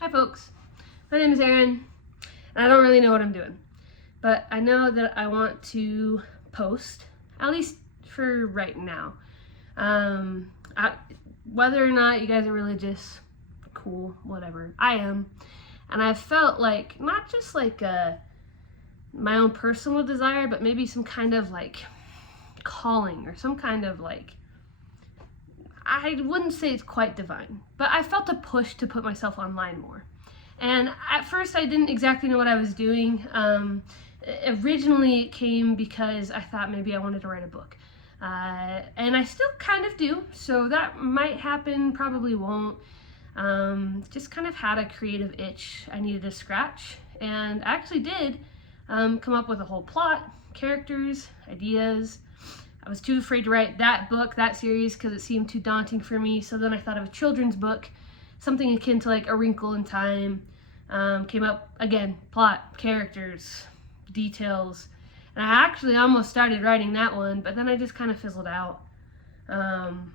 Hi folks, my name is Erin, and I don't really know what I'm doing, but I know that I want to post, at least for right now. Whether or not you guys are religious, cool, whatever, I am. And I felt like, not just like my own personal desire, but maybe some kind of like calling or some kind of like, I wouldn't say it's quite divine, but I felt a push to put myself online more. And at first I didn't exactly know what I was doing. Originally it came because I thought maybe I wanted to write a book. And I still kind of do, so that might happen, probably won't. Just kind of had a creative itch I needed to scratch, and I actually did come up with a whole plot, characters, ideas. I was too afraid to write that book, that series, because it seemed too daunting for me, so then I thought of a children's book, something akin to like A Wrinkle in Time. Came up, again, plot, characters, details, and I actually almost started writing that one, but then I just kind of fizzled out. And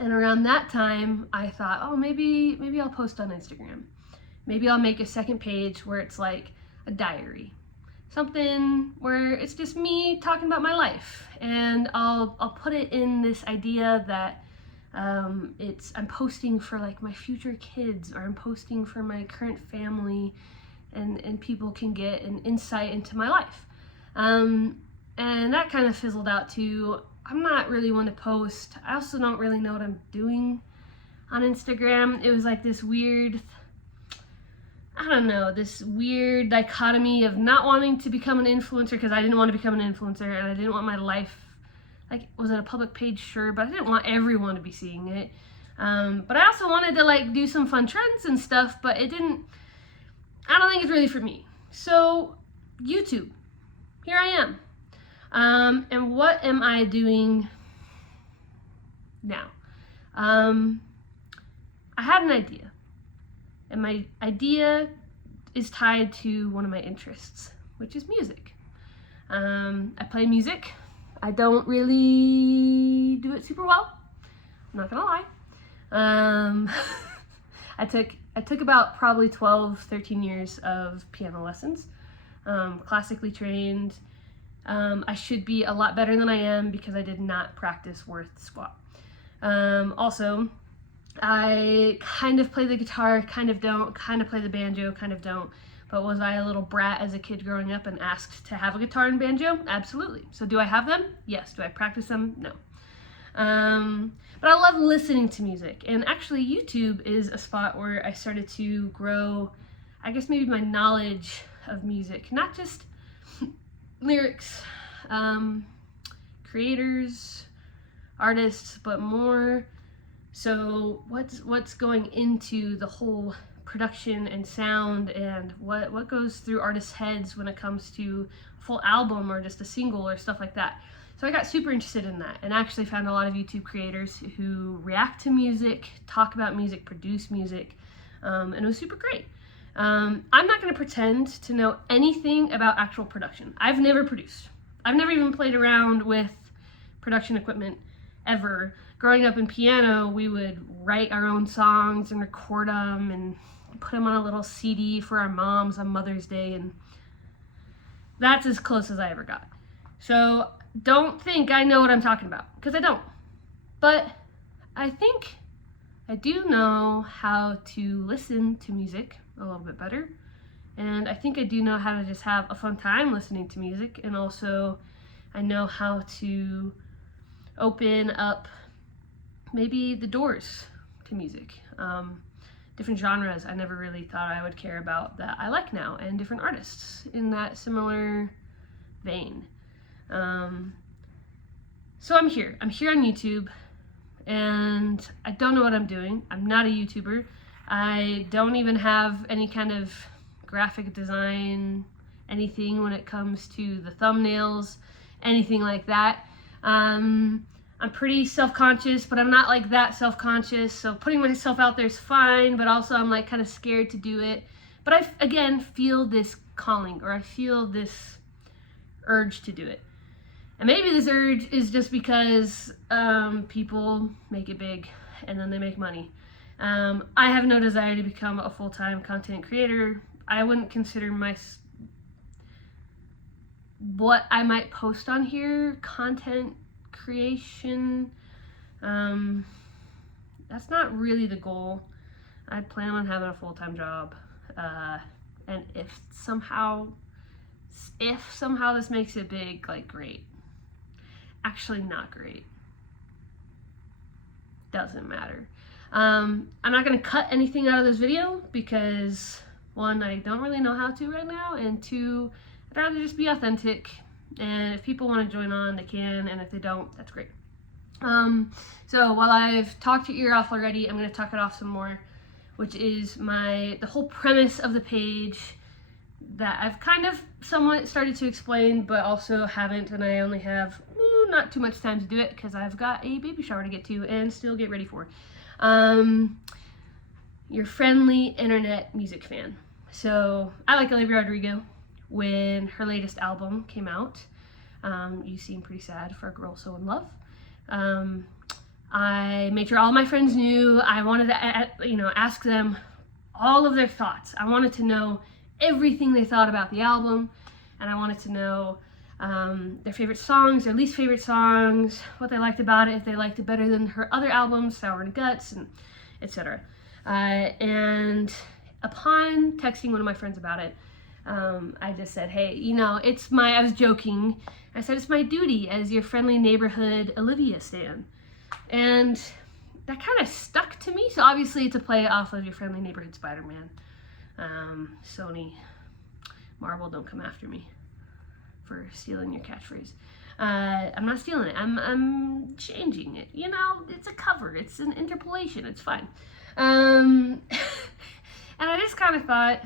around that time, I thought, oh, maybe I'll post on Instagram. Maybe I'll make a second page where it's like a diary. Something where it's just me talking about my life, and I'll put it in this idea that I'm posting for like my future kids, or I'm posting for my current family, and people can get an insight into my life. And that kind of fizzled out too. I'm not really one to post. I also don't really know what I'm doing on Instagram. It was like this weird, I don't know, this weird dichotomy of not wanting to become an influencer, because I didn't want to become an influencer, and I didn't want my life, like, was it a public page? Sure, but I didn't want everyone to be seeing it. But I also wanted to like do some fun trends and stuff, but I don't think it's really for me. So YouTube, here I am. And what am I doing now? I had an idea, and my idea is tied to one of my interests, which is music. I play music. I don't really do it super well, I'm not gonna lie. I took about probably 12, 13 years of piano lessons, classically trained. I should be a lot better than I am because I did not practice worth squat. Also, I kind of play the guitar, kind of don't, kind of play the banjo, kind of don't. But was I a little brat as a kid growing up and asked to have a guitar and banjo? Absolutely. So do I have them? Yes. Do I practice them? No. But I love listening to music, and actually YouTube is a spot where I started to grow, I guess maybe my knowledge of music, not just lyrics, creators, artists, but more so what's going into the whole production and sound, and what goes through artists' heads when it comes to a full album or just a single or stuff like that. So I got super interested in that, and actually found a lot of YouTube creators who react to music, talk about music, produce music, and it was super great. I'm not going to pretend to know anything about actual production. I've never produced. I've never even played around with production equipment ever. Growing up in piano, we would write our own songs and record them and put them on a little CD for our moms on Mother's Day, and that's as close as I ever got. So don't think I know what I'm talking about, because I don't. But I think I do know how to listen to music a little bit better, and I think I do know how to just have a fun time listening to music, and also I know how to open up maybe the doors to music, different genres I never really thought I would care about that I like now, and different artists in that similar vein. So I'm here on YouTube, and I don't know what I'm doing. I'm not a YouTuber. I don't even have any kind of graphic design, anything when it comes to the thumbnails, anything like that. I'm pretty self-conscious, but I'm not like that self-conscious, so putting myself out there is fine, but also I'm like kind of scared to do it. But I, again, feel this calling, or I feel this urge to do it. And maybe this urge is just because people make it big and then they make money. I have no desire to become a full-time content creator. I wouldn't consider what I might post on here content creation. That's not really the goal. I plan on having a full-time job, and if somehow this makes it big, like, great. Actually, not great. Doesn't matter. I'm not going to cut anything out of this video because, one, I don't really know how to right now, and two, I'd rather just be authentic, and if people want to join on, they can, and if they don't, that's great. So while I've talked your ear off already, I'm going to talk it off some more, which is the whole premise of the page that I've kind of somewhat started to explain, but also haven't, and I only have not too much time to do it because I've got a baby shower to get to and still get ready for. Your friendly internet music fan. So I like Olivia Rodrigo. When her latest album came out, You Seem Pretty Sad for a Girl So in Love. I made sure all my friends knew. I wanted to, ask them all of their thoughts. I wanted to know everything they thought about the album, and I wanted to know their favorite songs, their least favorite songs, what they liked about it, if they liked it better than her other albums, Sour and Guts, and etc. And upon texting one of my friends about it, I just said, hey, I was joking. I said, it's my duty as your friendly neighborhood Olivia stan. And that kind of stuck to me. So obviously it's a play off of your friendly neighborhood Spider-Man. Sony, Marvel, don't come after me for stealing your catchphrase. I'm not stealing it. I'm changing it. It's a cover. It's an interpolation. It's fine. And I just kind of thought,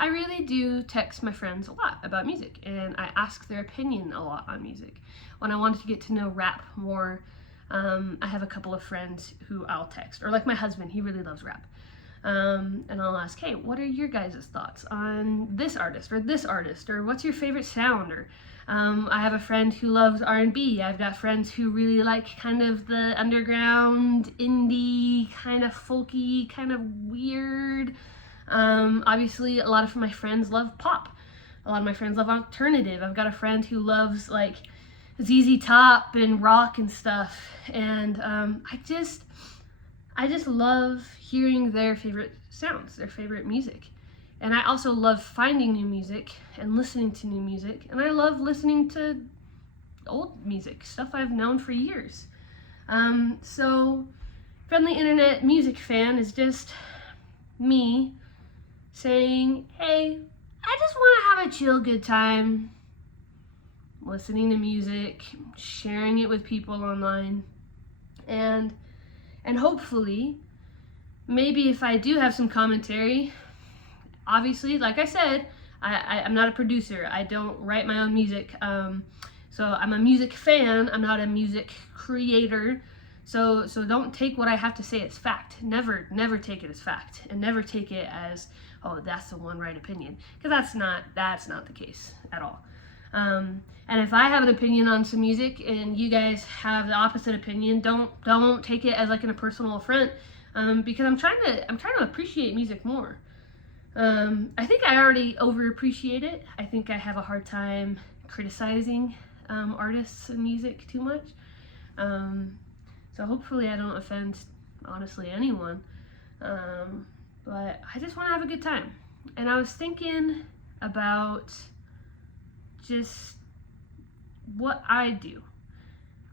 I really do text my friends a lot about music, and I ask their opinion a lot on music. When I wanted to get to know rap more, I have a couple of friends who I'll text, or like my husband, he really loves rap. And I'll ask, hey, what are your guys' thoughts on this artist, or what's your favorite sound? Or I have a friend who loves R&B. I've got friends who really like kind of the underground, indie, kind of folky, kind of weird. Obviously, a lot of my friends love pop. A lot of my friends love alternative. I've got a friend who loves like ZZ Top and rock and stuff. And I just love hearing their favorite sounds, their favorite music. And I also love finding new music and listening to new music. And I love listening to old music, stuff I've known for years. So Friendly Internet Music Fan is just me saying, hey, I just want to have a chill, good time listening to music, sharing it with people online, and hopefully, maybe if I do have some commentary, obviously, like I said, I'm not a producer. I don't write my own music. So I'm a music fan. I'm not a music creator. So don't take what I have to say as fact. Never take it as fact, and never take it as, oh, that's the one right opinion, because that's not the case at all. And if I have an opinion on some music and you guys have the opposite opinion, don't take it as like a personal affront, because I'm trying to appreciate music more. I think I already overappreciate it. I think I have a hard time criticizing artists and music too much. So hopefully I don't offend, honestly, anyone. But I just want to have a good time. And I was thinking about just what I do.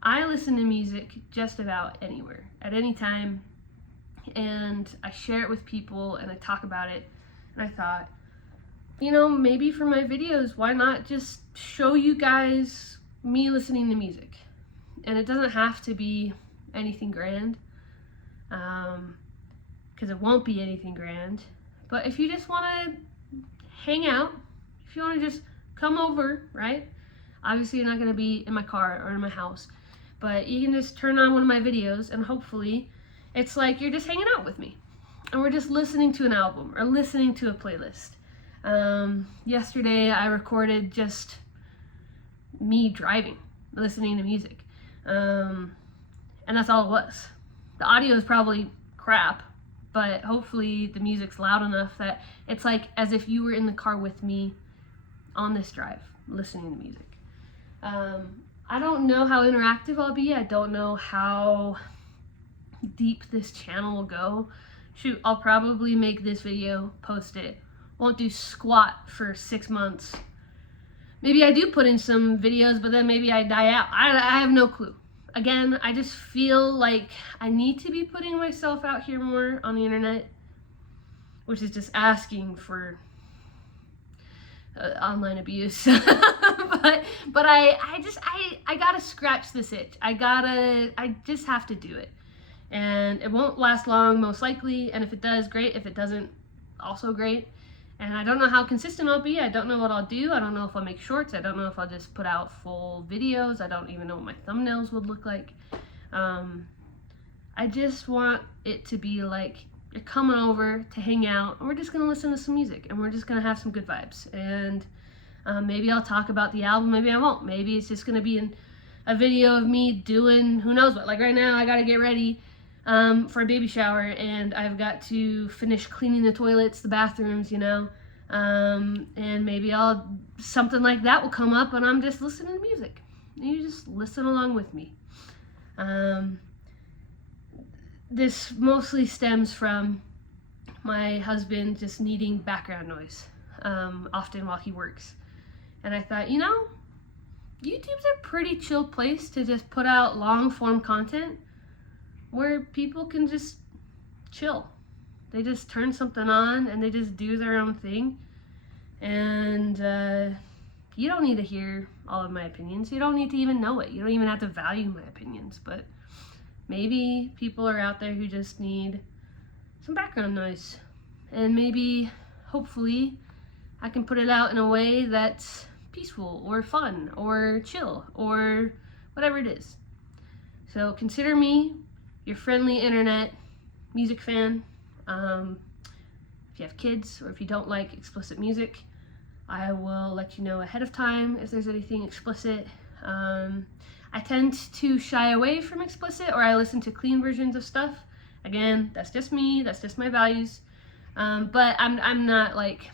I listen to music just about anywhere, at any time, and I share it with people and I talk about it. And I thought, maybe for my videos, why not just show you guys me listening to music? And it doesn't have to be anything grand, because it won't be anything grand. But if you just want to hang out, if you want to just come over, right? Obviously you're not going to be in my car or in my house, but you can just turn on one of my videos and hopefully it's like you're just hanging out with me and we're just listening to an album or listening to a playlist. Yesterday I recorded just me driving, listening to music, and that's all it was. The audio is probably crap, but hopefully the music's loud enough that it's like as if you were in the car with me on this drive listening to music. I don't know how interactive I'll be. I don't know how deep this channel will go. Shoot, I'll probably make this video, post it. Won't do squat for 6 months. Maybe I do put in some videos, but then maybe I die out. I have no clue. Again, I just feel like I need to be putting myself out here more on the internet, which is just asking for online abuse. but I gotta scratch this itch. I just have to do it. And it won't last long, most likely. And if it does, great. If it doesn't, also great. And I don't know how consistent I'll be. I don't know what I'll do. I don't know if I'll make shorts. I don't know if I'll just put out full videos. I don't even know what my thumbnails would look like. I just want it to be like, you're coming over to hang out, and we're just going to listen to some music, and we're just going to have some good vibes. And maybe I'll talk about the album. Maybe I won't. Maybe it's just going to be a video of me doing who knows what. Like right now, I got to get ready for a baby shower, and I've got to finish cleaning the toilets, the bathrooms, you know, and maybe something like that will come up, and I'm just listening to music. You just listen along with me. This mostly stems from my husband just needing background noise, often while he works. And I thought, you know, YouTube's a pretty chill place to just put out long form content where people can just chill. They just turn something on and they just do their own thing. And you don't need to hear all of my opinions. You don't need to even know it. You don't even have to value my opinions. But maybe people are out there who just need some background noise. And maybe, hopefully, I can put it out in a way that's peaceful or fun or chill or whatever it is. So consider me your friendly internet music fan. If you have kids or if you don't like explicit music, I will let you know ahead of time if there's anything explicit. I tend to shy away from explicit, or I listen to clean versions of stuff. Again, that's just me, that's just my values. But I'm not like,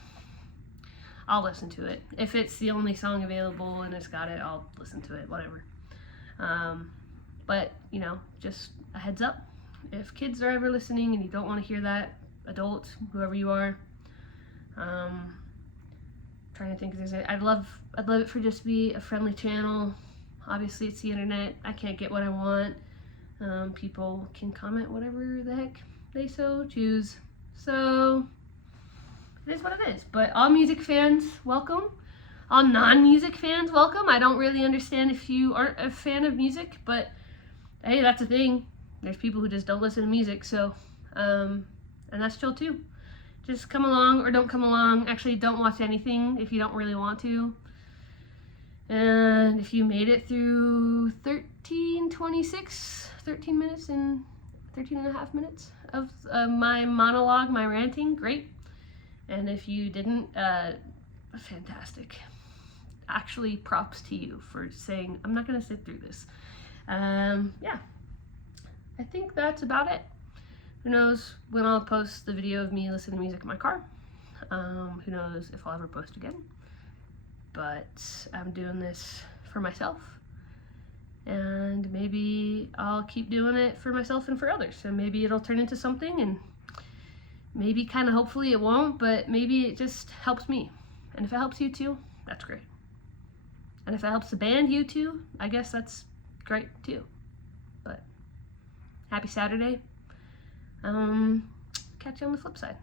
I'll listen to it. If it's the only song available and it's got it, I'll listen to it, whatever. But, you know, just a heads up. If kids are ever listening and you don't want to hear that, adults, whoever you are, trying to think if there's I'd love it for just to be a friendly channel. Obviously, it's the internet. I can't get what I want. People can comment whatever the heck they so choose. So it is what it is. But all music fans, welcome. All non-music fans, welcome. I don't really understand if you aren't a fan of music, but hey, that's a thing. There's people who just don't listen to music, so and that's chill too. Just come along or don't come along. Actually, don't watch anything if you don't really want to. And if you made it through 13 minutes and 13 and a half minutes of my monologue, my ranting, great. And if you didn't, fantastic. Actually, props to you for saying, I'm not going to sit through this. Yeah, I think that's about it. Who knows when I'll post the video of me listening to music in my car. Who knows if I'll ever post again. But I'm doing this for myself. And maybe I'll keep doing it for myself and for others. And maybe it'll turn into something, and maybe kind of hopefully it won't, but maybe it just helps me. And if it helps you too, that's great. And if it helps the band you too, I guess that's great too. But happy Saturday. Catch you on the flip side.